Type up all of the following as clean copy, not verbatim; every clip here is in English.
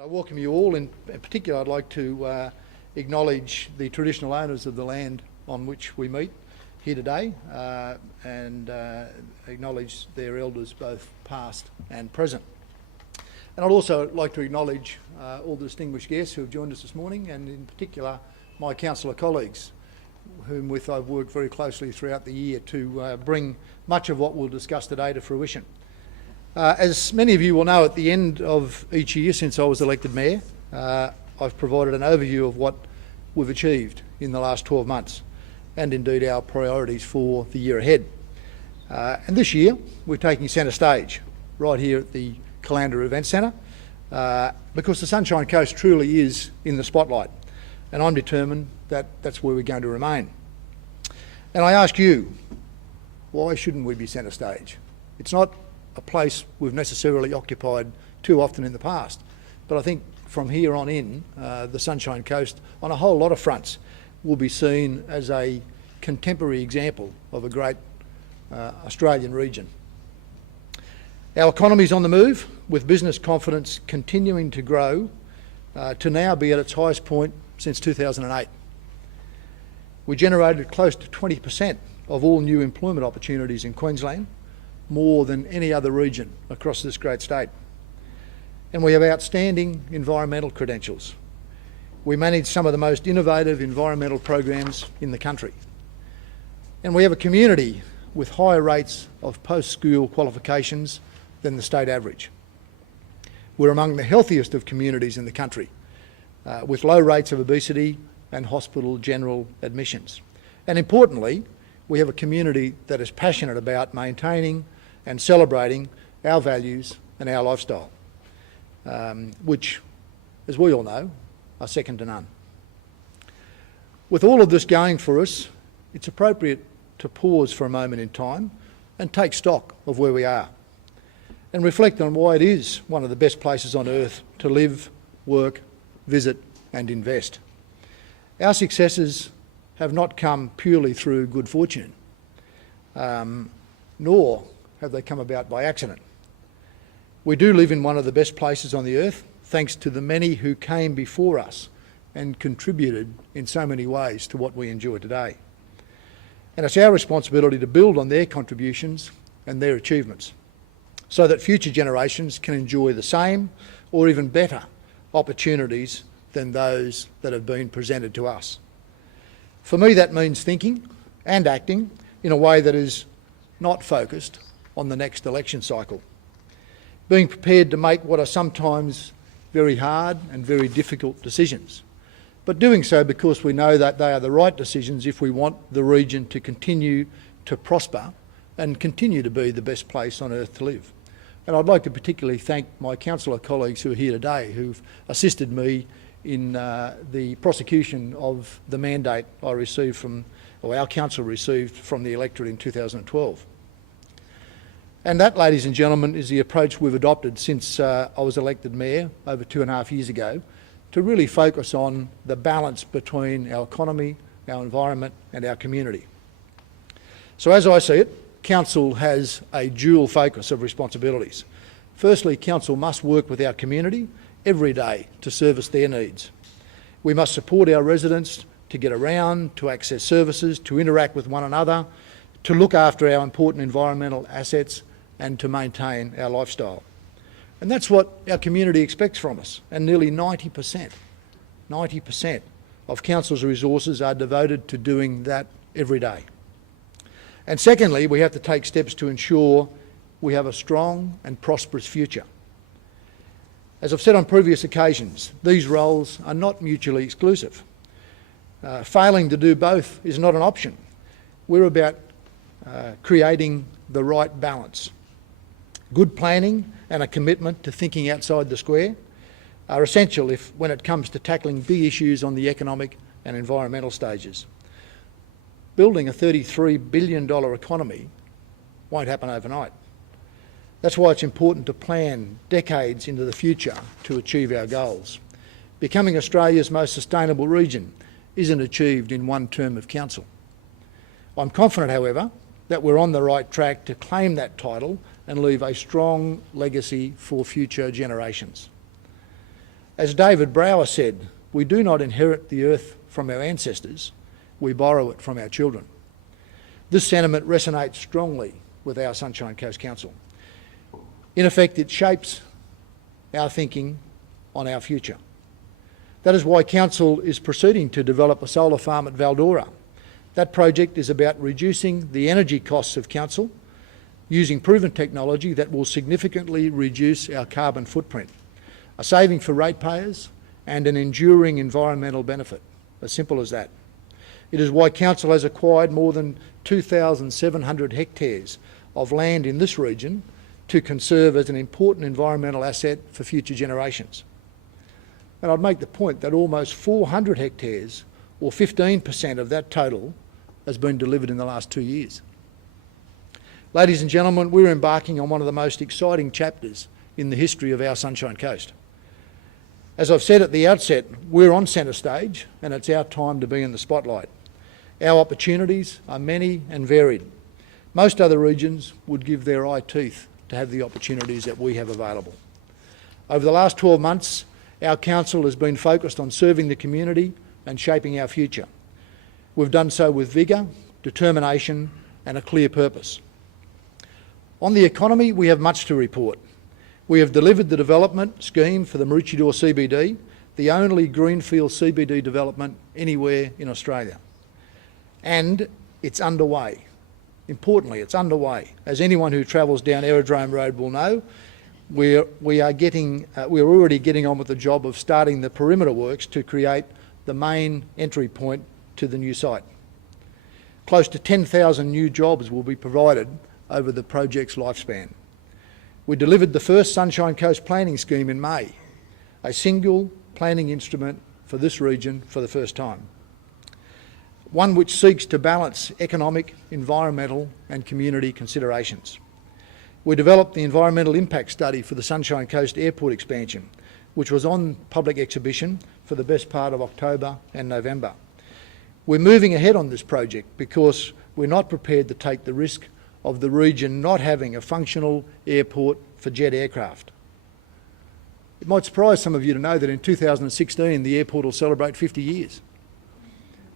I welcome you all. In particular, I'd like to acknowledge the traditional owners of the land on which we meet here today and acknowledge their elders, both past and present. And I'd also like to acknowledge all the distinguished guests who have joined us this morning, and in particular my councillor colleagues, whom with I've worked very closely throughout the year to bring much of what we'll discuss today to fruition. As many of you will know, at the end of each year since I was elected Mayor, I've provided an overview of what we've achieved in the last 12 months and indeed our priorities for the year ahead. And this year we're taking centre stage right here at the Caloundra Event Centre because the Sunshine Coast truly is in the spotlight, and I'm determined that that's where we're going to remain. And I ask you, why shouldn't we be centre stage? It's not a place we've necessarily occupied too often in the past, but I think from here on in, the Sunshine Coast on a whole lot of fronts will be seen as a contemporary example of a great Australian region. Our economy's on the move, with business confidence continuing to grow to now be at its highest point since 2008. We generated close to 20% of all new employment opportunities in Queensland, more than any other region across this great state. And we have outstanding environmental credentials. We manage some of the most innovative environmental programs in the country. And we have a community with higher rates of post-school qualifications than the state average. We're among the healthiest of communities in the country, with low rates of obesity and hospital general admissions. And importantly, we have a community that is passionate about maintaining and celebrating our values and our lifestyle, which, as we all know, are second to none. With all of this going for us, it's appropriate to pause for a moment in time and take stock of where we are and reflect on why it is one of the best places on earth to live, work, visit and invest. Our successes have not come purely through good fortune, nor have they come about by accident. We do live in one of the best places on the earth, thanks to the many who came before us and contributed in so many ways to what we enjoy today. And it's our responsibility to build on their contributions and their achievements so that future generations can enjoy the same or even better opportunities than those that have been presented to us. For me, that means thinking and acting in a way that is not focused on the next election cycle, being prepared to make what are sometimes very hard and very difficult decisions, but doing so because we know that they are the right decisions if we want the region to continue to prosper and continue to be the best place on earth to live. And I'd like to particularly thank my councillor colleagues who are here today, who've assisted me in the prosecution of the mandate I received from, or our council received from the electorate in 2012. And that, ladies and gentlemen, is the approach we've adopted since I was elected Mayor over 2.5 years ago, to really focus on the balance between our economy, our environment and our community. So as I see it, Council has a dual focus of responsibilities. Firstly, Council must work with our community every day to service their needs. We must support our residents to get around, to access services, to interact with one another, to look after our important environmental assets and to maintain our lifestyle. And that's what our community expects from us, and nearly 90% of Council's resources are devoted to doing that every day. And secondly, we have to take steps to ensure we have a strong and prosperous future. As I've said on previous occasions, these roles are not mutually exclusive. Failing to do both is not an option. We're about creating the right balance. Good planning and a commitment to thinking outside the square are essential when it comes to tackling big issues on the economic and environmental stages. Building a $33 billion economy won't happen overnight. That's why it's important to plan decades into the future to achieve our goals. Becoming Australia's most sustainable region isn't achieved in one term of council. I'm confident, however, that we're on the right track to claim that title and leave a strong legacy for future generations. As David Brower said, we do not inherit the earth from our ancestors, we borrow it from our children. This sentiment resonates strongly with our Sunshine Coast Council. In effect, it shapes our thinking on our future. That is why Council is proceeding to develop a solar farm at Valdora. That project is about reducing the energy costs of Council using proven technology that will significantly reduce our carbon footprint, a saving for ratepayers and an enduring environmental benefit, as simple as that. It is why Council has acquired more than 2,700 hectares of land in this region to conserve as an important environmental asset for future generations. And I'd make the point that almost 400 hectares, or 15% of that total, has been delivered in the last 2 years. Ladies and gentlemen, we're embarking on one of the most exciting chapters in the history of our Sunshine Coast. As I've said at the outset, we're on centre stage and it's our time to be in the spotlight. Our opportunities are many and varied. Most other regions would give their eye teeth to have the opportunities that we have available. Over the last 12 months, our council has been focused on serving the community and shaping our future. We've done so with vigour, determination and a clear purpose. On the economy, we have much to report. We have delivered the development scheme for the Maroochydore CBD, the only greenfield CBD development anywhere in Australia. And it's underway. Importantly, it's underway. As anyone who travels down Aerodrome Road will know, we're already getting on with the job of starting the perimeter works to create the main entry point to the new site. Close to 10,000 new jobs will be provided over the project's lifespan. We delivered the first Sunshine Coast planning scheme in May, a single planning instrument for this region for the first time, one which seeks to balance economic, environmental and community considerations. We developed the environmental impact study for the Sunshine Coast Airport expansion, which was on public exhibition for the best part of October and November. We're moving ahead on this project because we're not prepared to take the risk of the region not having a functional airport for jet aircraft. It might surprise some of you to know that in 2016 the airport will celebrate 50 years.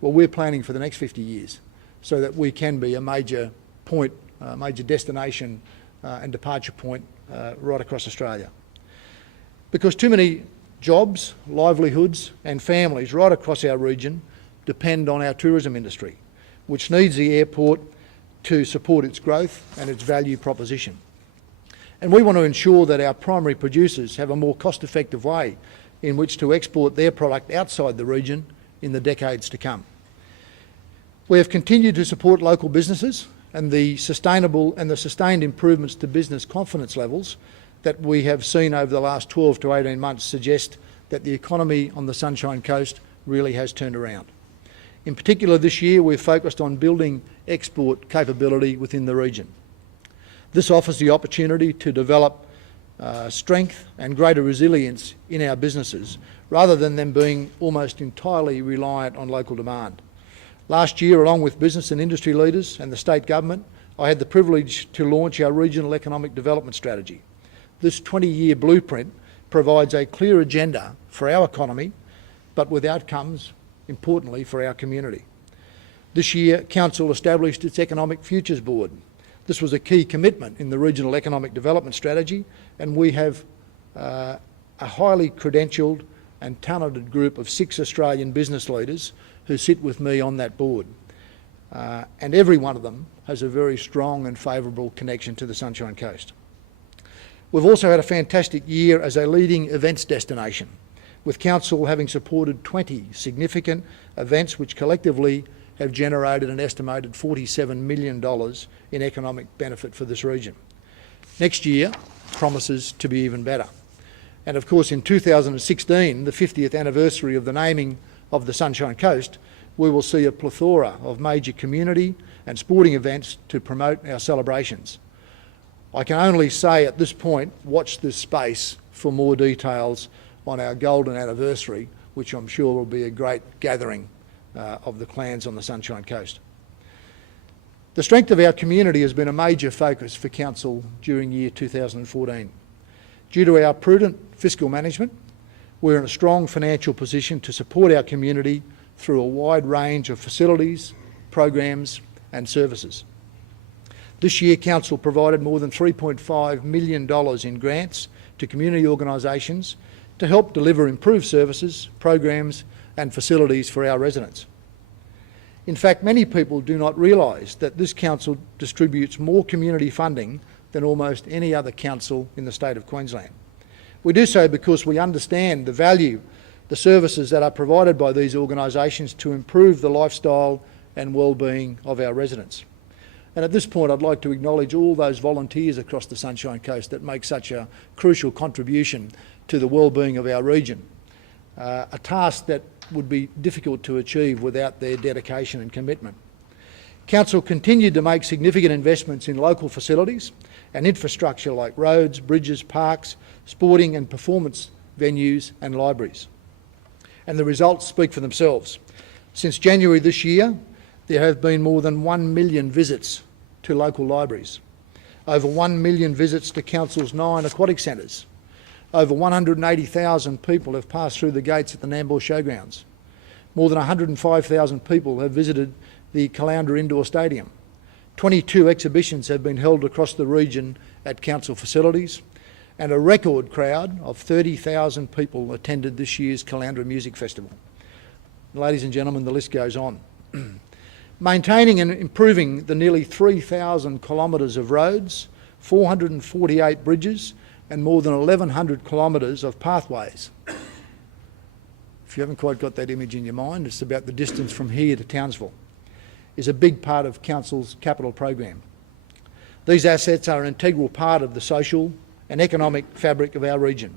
Well, we're planning for the next 50 years so that we can be a major point, major destination and departure point right across Australia. Because too many jobs, livelihoods and families right across our region depend on our tourism industry, which needs the airport to support its growth and its value proposition. And we want to ensure that our primary producers have a more cost-effective way in which to export their product outside the region in the decades to come. We have continued to support local businesses and the sustained improvements to business confidence levels that we have seen over the last 12 to 18 months suggest that the economy on the Sunshine Coast really has turned around. In particular, this year we've focused on building export capability within the region. This offers the opportunity to develop strength and greater resilience in our businesses rather than them being almost entirely reliant on local demand. Last year, along with business and industry leaders and the state government, I had the privilege to launch our regional economic development strategy. This 20-year blueprint provides a clear agenda for our economy, but with outcomes, importantly, for our community. This year, Council established its Economic Futures Board. This was a key commitment in the Regional Economic Development Strategy, and we have a highly credentialed and talented group of 6 Australian business leaders who sit with me on that board. And every one of them has a very strong and favourable connection to the Sunshine Coast. We've also had a fantastic year as a leading events destination, with Council having supported 20 significant events which collectively have generated an estimated $47 million in economic benefit for this region. Next year promises to be even better. And of course in 2016, the 50th anniversary of the naming of the Sunshine Coast, we will see a plethora of major community and sporting events to promote our celebrations. I can only say at this point, watch this space for more details on our golden anniversary, which I'm sure will be a great gathering of the clans on the Sunshine Coast. The strength of our community has been a major focus for Council during year 2014. Due to our prudent fiscal management, we're in a strong financial position to support our community through a wide range of facilities, programs and services. This year, Council provided more than $3.5 million in grants to community organisations to help deliver improved services, programs and facilities for our residents. In fact, many people do not realise that this council distributes more community funding than almost any other council in the state of Queensland. We do so because we understand the value, the services that are provided by these organisations to improve the lifestyle and well-being of our residents. And at this point, I'd like to acknowledge all those volunteers across the Sunshine Coast that make such a crucial contribution to the well-being of our region, a task that would be difficult to achieve without their dedication and commitment. Council continued to make significant investments in local facilities and infrastructure like roads, bridges, parks, sporting and performance venues and libraries. And the results speak for themselves. Since January this year, there have been more than 1 million visits to local libraries, over 1 million visits to Council's 9 aquatic centres. Over 180,000 people have passed through the gates at the Nambour Showgrounds. More than 105,000 people have visited the Caloundra Indoor Stadium. 22 exhibitions have been held across the region at council facilities, and a record crowd of 30,000 people attended this year's Caloundra Music Festival. Ladies and gentlemen, the list goes on. Maintaining and improving the nearly 3,000 kilometres of roads, 448 bridges, and more than 1,100 kilometres of pathways. If you haven't quite got that image in your mind, it's about the distance from here to Townsville, is a big part of Council's capital program. These assets are an integral part of the social and economic fabric of our region.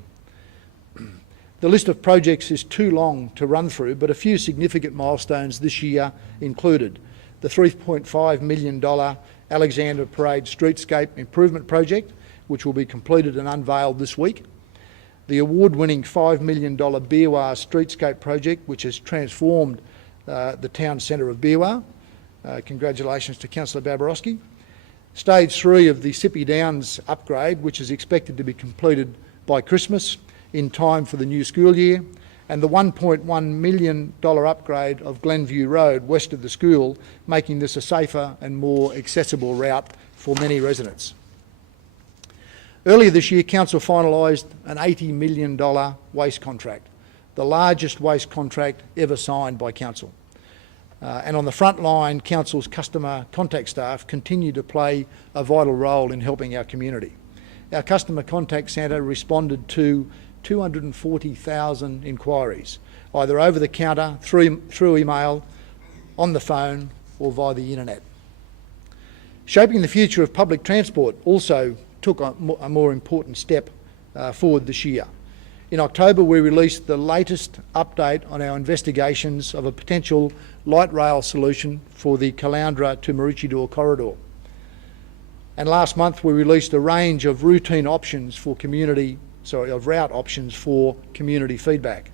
The list of projects is too long to run through, but a few significant milestones this year included the $3.5 million Alexander Parade Streetscape Improvement Project, which will be completed and unveiled this week, the award-winning $5 million Beerwah Streetscape Project, which has transformed the town centre of Beerwah. Congratulations to Councillor Babarowski. Stage 3 of the Sippy Downs upgrade, which is expected to be completed by Christmas in time for the new school year, and the $1.1 million upgrade of Glenview Road west of the school, making this a safer and more accessible route for many residents. Earlier this year, Council finalised an $80 million waste contract, the largest waste contract ever signed by Council. And on the front line, Council's customer contact staff continue to play a vital role in helping our community. Our customer contact centre responded to 240,000 inquiries, either over the counter, through email, on the phone or via the internet. Shaping the future of public transport also took a more important step forward this year. In October, we released the latest update on our investigations of a potential light rail solution for the Caloundra to Maroochydore corridor. And last month, we released a range of routine options for route options for community feedback.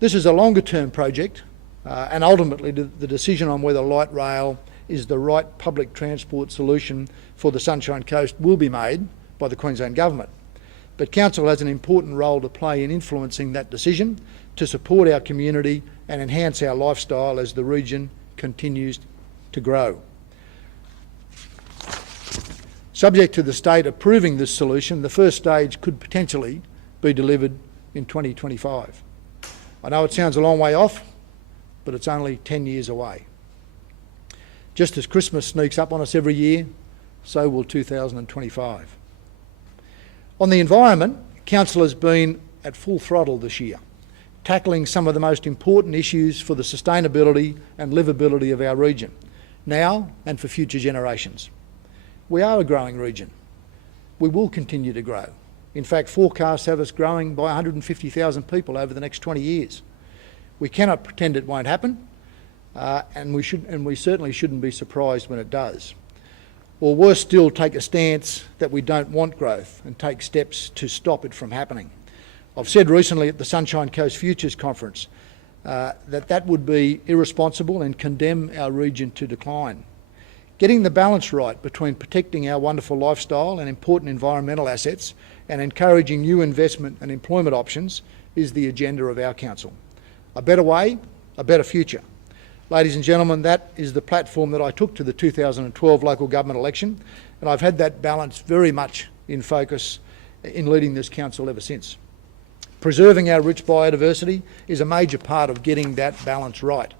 This is a longer-term project, and ultimately the decision on whether light rail is the right public transport solution for the Sunshine Coast will be made by the Queensland Government. But Council has an important role to play in influencing that decision to support our community and enhance our lifestyle as the region continues to grow. Subject to the state approving this solution, the first stage could potentially be delivered in 2025. I know it sounds a long way off, but it's only 10 years away. Just as Christmas sneaks up on us every year, so will 2025. On the environment, Council has been at full throttle this year, tackling some of the most important issues for the sustainability and livability of our region, now and for future generations. We are a growing region. We will continue to grow. In fact, forecasts have us growing by 150,000 people over the next 20 years. We cannot pretend it won't happen, and we certainly shouldn't be surprised when it does. Or worse still, take a stance that we don't want growth and take steps to stop it from happening. I've said recently at the Sunshine Coast Futures Conference that would be irresponsible and condemn our region to decline. Getting the balance right between protecting our wonderful lifestyle and important environmental assets and encouraging new investment and employment options is the agenda of our council. A better way, a better future. Ladies and gentlemen, that is the platform that I took to the 2012 local government election, and I've had that balance very much in focus in leading this council ever since. Preserving our rich biodiversity is a major part of getting that balance right.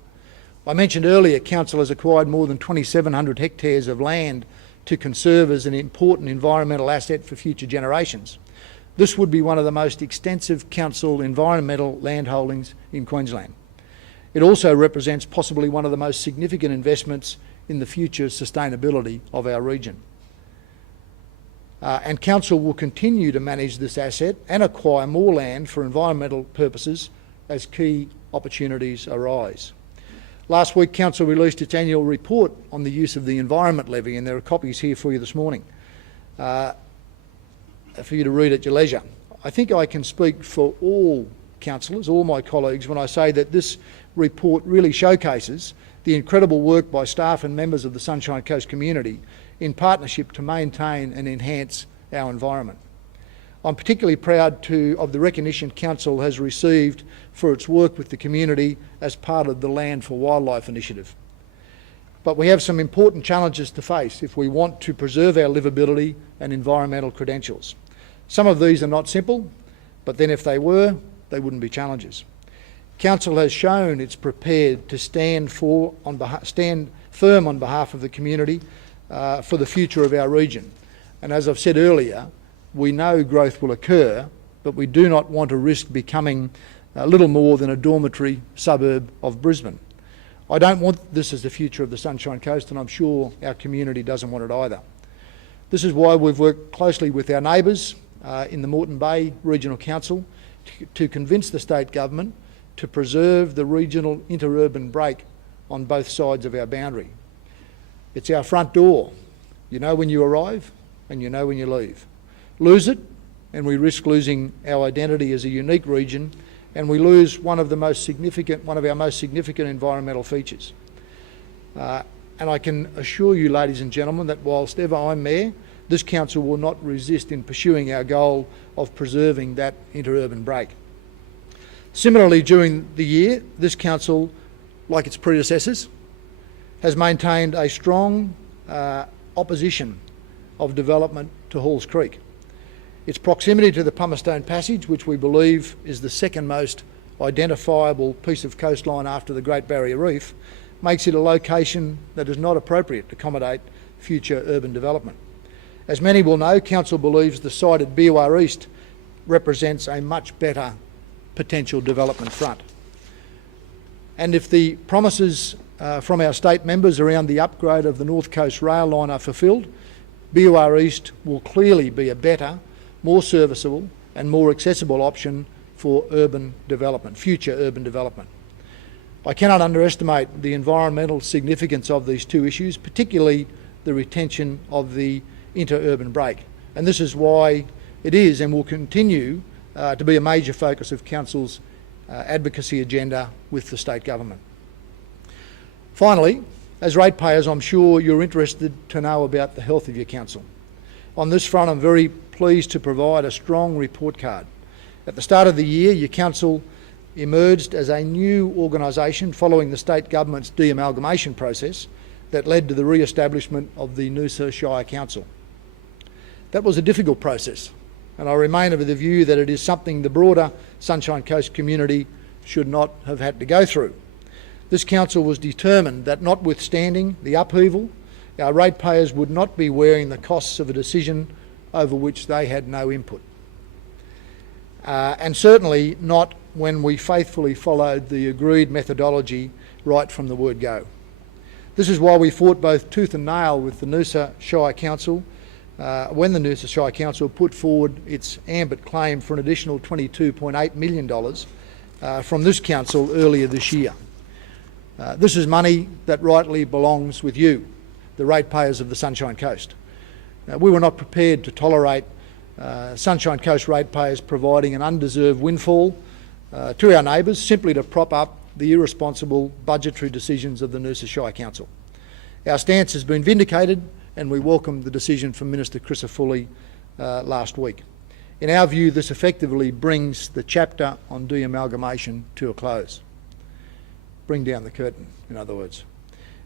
I mentioned earlier, council has acquired more than 2,700 hectares of land to conserve as an important environmental asset for future generations. This would be one of the most extensive council environmental land holdings in Queensland. It also represents possibly one of the most significant investments in the future sustainability of our region. And council will continue to manage this asset and acquire more land for environmental purposes as key opportunities arise. Last week, council released its annual report on the use of the Environment Levy, and there are copies here for you this morning for you to read at your leisure. I think I can speak for all councillors, all my colleagues, when I say that this report really showcases the incredible work by staff and members of the Sunshine Coast community in partnership to maintain and enhance our environment. I'm particularly proud of the recognition council has received for its work with the community as part of the Land for Wildlife initiative. But we have some important challenges to face if we want to preserve our livability and environmental credentials. Some of these are not simple, but then if they were, they wouldn't be challenges. Council has shown it's prepared to stand firm on behalf of the community for the future of our region. And as I've said earlier, we know growth will occur, but we do not want to risk becoming a little more than a dormitory suburb of Brisbane. I don't want this as the future of the Sunshine Coast, and I'm sure our community doesn't want it either. This is why we've worked closely with our neighbours in the Moreton Bay Regional Council to convince the state government to preserve the regional interurban break on both sides of our boundary. It's our front door. You know when you arrive and you know when you leave. Lose it and we risk losing our identity as a unique region, and we lose one of our most significant environmental features. And I can assure you, ladies and gentlemen, that whilst ever I'm mayor, this council will not resist in pursuing our goal of preserving that interurban break. Similarly, during the year, this council, like its predecessors, has maintained a strong opposition of development to Halls Creek. Its proximity to the Pumicestone Passage, which we believe is the second most identifiable piece of coastline after the Great Barrier Reef, makes it a location that is not appropriate to accommodate future urban development. As many will know, council believes the site at BUR East represents a much better potential development front. And if the promises from our state members around the upgrade of the North Coast rail line are fulfilled, BUR East will clearly be a better, more serviceable and more accessible option for urban development, future urban development. I cannot underestimate the environmental significance of these two issues, particularly the retention of the interurban break. And this is why it is and will continue to be a major focus of Council's advocacy agenda with the state government. Finally, as ratepayers, I'm sure you're interested to know about the health of your council. On this front, I'm very pleased to provide a strong report card. At the start of the year, your council emerged as a new organisation following the state government's de-amalgamation process that led to the re-establishment of the Noosa Shire Council. That was a difficult process, and I remain of the view that it is something the broader Sunshine Coast community should not have had to go through. This council was determined that notwithstanding the upheaval, our ratepayers would not be wearing the costs of a decision over which they had no input. And certainly not when we faithfully followed the agreed methodology right from the word go. This is why we fought both tooth and nail with the Noosa Shire Council when the Noosa Shire Council put forward its ambit claim for an additional $22.8 million from this council earlier this year. This is money that rightly belongs with you, the ratepayers of the Sunshine Coast. We were not prepared to tolerate Sunshine Coast ratepayers providing an undeserved windfall to our neighbours simply to prop up the irresponsible budgetary decisions of the Noosa Shire Council. Our stance has been vindicated, and we welcome the decision from Minister Crisafulli last week. In our view, this effectively brings the chapter on de-amalgamation to a close. Bring down the curtain, in other words.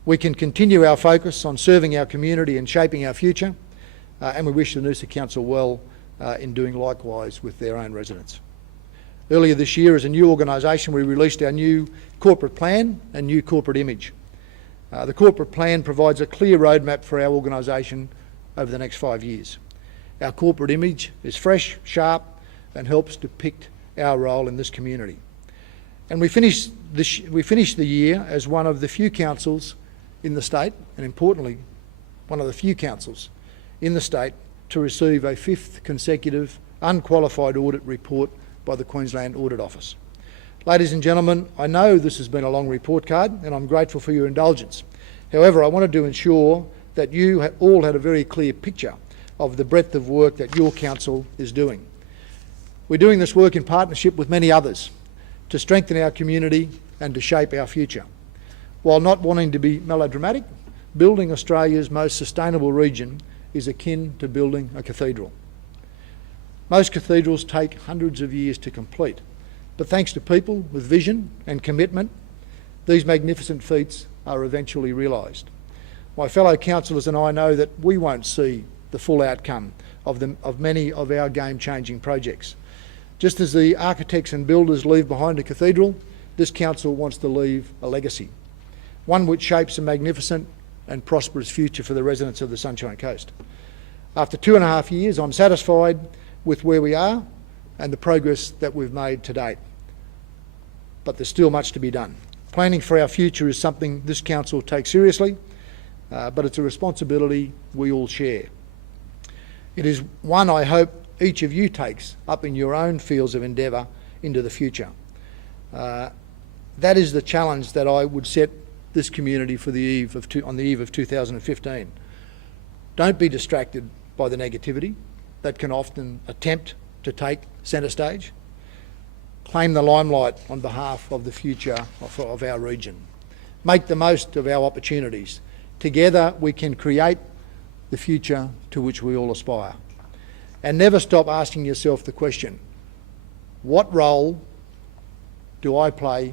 We can continue our focus on serving our community and shaping our future, and we wish the Noosa Council well in doing likewise with their own residents. Earlier this year, as a new organisation, we released our new corporate plan and new corporate image. The corporate plan provides a clear roadmap for our organisation over the next 5 years. Our corporate image is fresh, sharp, and helps depict our role in this community. And we finished the year as one of the few councils in the state, and importantly, one of the few councils in the state to receive a 5th consecutive unqualified audit report by the Queensland Audit Office. Ladies and gentlemen, I know this has been a long report card, and I'm grateful for your indulgence. However, I wanted to ensure that you all had a very clear picture of the breadth of work that your council is doing. We're doing this work in partnership with many others to strengthen our community and to shape our future. While not wanting to be melodramatic, building Australia's most sustainable region is akin to building a cathedral. Most cathedrals take hundreds of years to complete, but thanks to people with vision and commitment, these magnificent feats are eventually realised. My fellow councillors and I know that we won't see the full outcome of many of our game-changing projects. Just as the architects and builders leave behind a cathedral, this council wants to leave a legacy, one which shapes a magnificent and prosperous future for the residents of the Sunshine Coast. After 2.5 years, I'm satisfied with where we are and the progress that we've made to date. But there's still much to be done. Planning for our future is something this council takes seriously, but it's a responsibility we all share. It is one I hope each of you takes up in your own fields of endeavour into the future. That is the challenge that I would set this community for on the eve of 2015. Don't be distracted by the negativity that can often attempt to take centre stage. Claim the limelight on behalf of the future of our region. Make the most of our opportunities. Together we can create the future to which we all aspire. And never stop asking yourself the question, what role do I play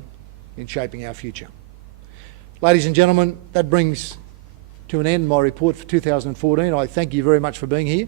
in shaping our future? Ladies and gentlemen, that brings to an end my report for 2014. I thank you very much for being here.